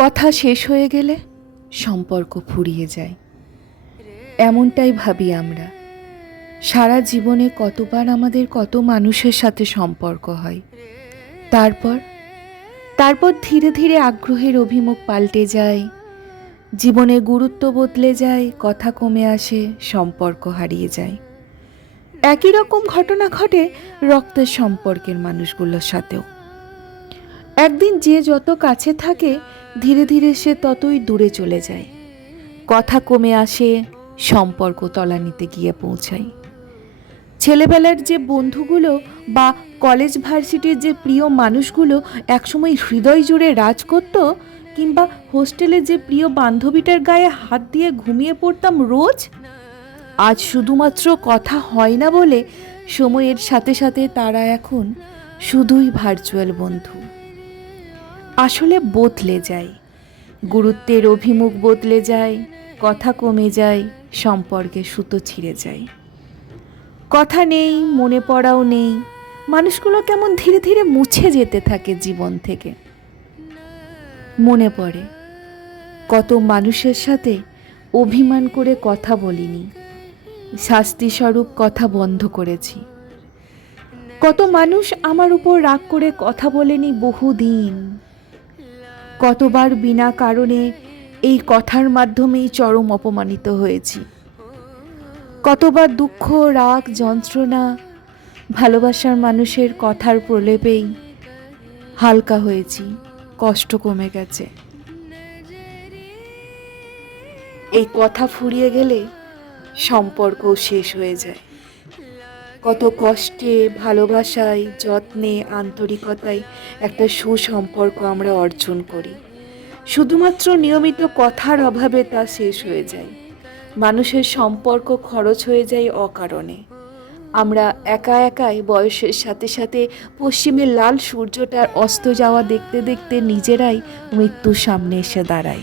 কথা শেষ হয়ে গেলে সম্পর্ক ফুরিয়ে যায়। এমনটাই ভাবি আমরা। সারা জীবনে কতবার আমাদের কত মানুষের সাথে সম্পর্ক হয়। তারপর তারপর ধীরে ধীরে আগ্রহের অভিমুখ পাল্টে যায়। জীবনে গুরুত্ব বদলে যায়, কথা কমে আসে, সম্পর্ক হারিয়ে যায়। একই রকম ঘটনা ঘটে রক্তের সম্পর্কের মানুষগুলোর সাথেও। একদিন যে যত কাছে থাকে ধীরে ধীরে সে ততই দূরে চলে যায়। কথা কমে আসে, সম্পর্ক তলানিতে গিয়ে পৌঁছায়। ছেলেবেলার যে বন্ধুগুলো বা কলেজ ভার্সিটির যে প্রিয় মানুষগুলো একসময় হৃদয় জুড়ে রাজ করত কিংবা হোস্টেলে যে প্রিয় বান্ধবীটার গায়ে হাত দিয়ে ঘুমিয়ে পড়তাম রোজ, আজ শুধুমাত্র কথা হয় না বলে সময়ের সাথে সাথে তারা এখন শুধুই ভার্চুয়াল বন্ধু। আসলে বদলে যায়। গুরুত্বের অভিমুখ বদলে যায়, কথা কমে যায়, সম্পর্কে সুতো ছিঁড়ে যায়। কথা নেই, মনে পড়াও নেই, মানুষগুলো কেমন ধীরে ধীরে মুছে যেতে থাকে জীবন থেকে। মনে পড়ে, কত মানুষের সাথে অভিমান করে কথা বলিনি, শাস্তিস্বরূপ কথা বন্ধ করেছি। কত মানুষ আমার উপর রাগ করে কথা বলেনি বহুদিন কতবার বিনা কারণে এই কথার মাধ্যমেই চরম অপমানিত হয়েছি। কতবার দুঃখ, রাগ, যন্ত্রণা, ভালোবাসার মানুষের কথার প্রলেপেই হালকা হয়েছি, কষ্ট কমে গেছে। এই কথা ফুরিয়ে গেলে সম্পর্কও শেষ হয়ে যায়। কত কষ্টে, ভালোবাসায়, যত্নে, আন্তরিকতায় একটা সুসম্পর্ক আমরা অর্জন করি। শুধুমাত্র নিয়মিত কথার অভাবে তা শেষ হয়ে যায়। মানুষের সম্পর্ক খরচ হয়ে যায় অকারণে। আমরা একা একাই বয়সের সাথে সাথে পশ্চিমের লাল সূর্যটার অস্ত যাওয়া দেখতে দেখতে নিজেরাই মৃত্যুর সামনে এসে দাঁড়াই।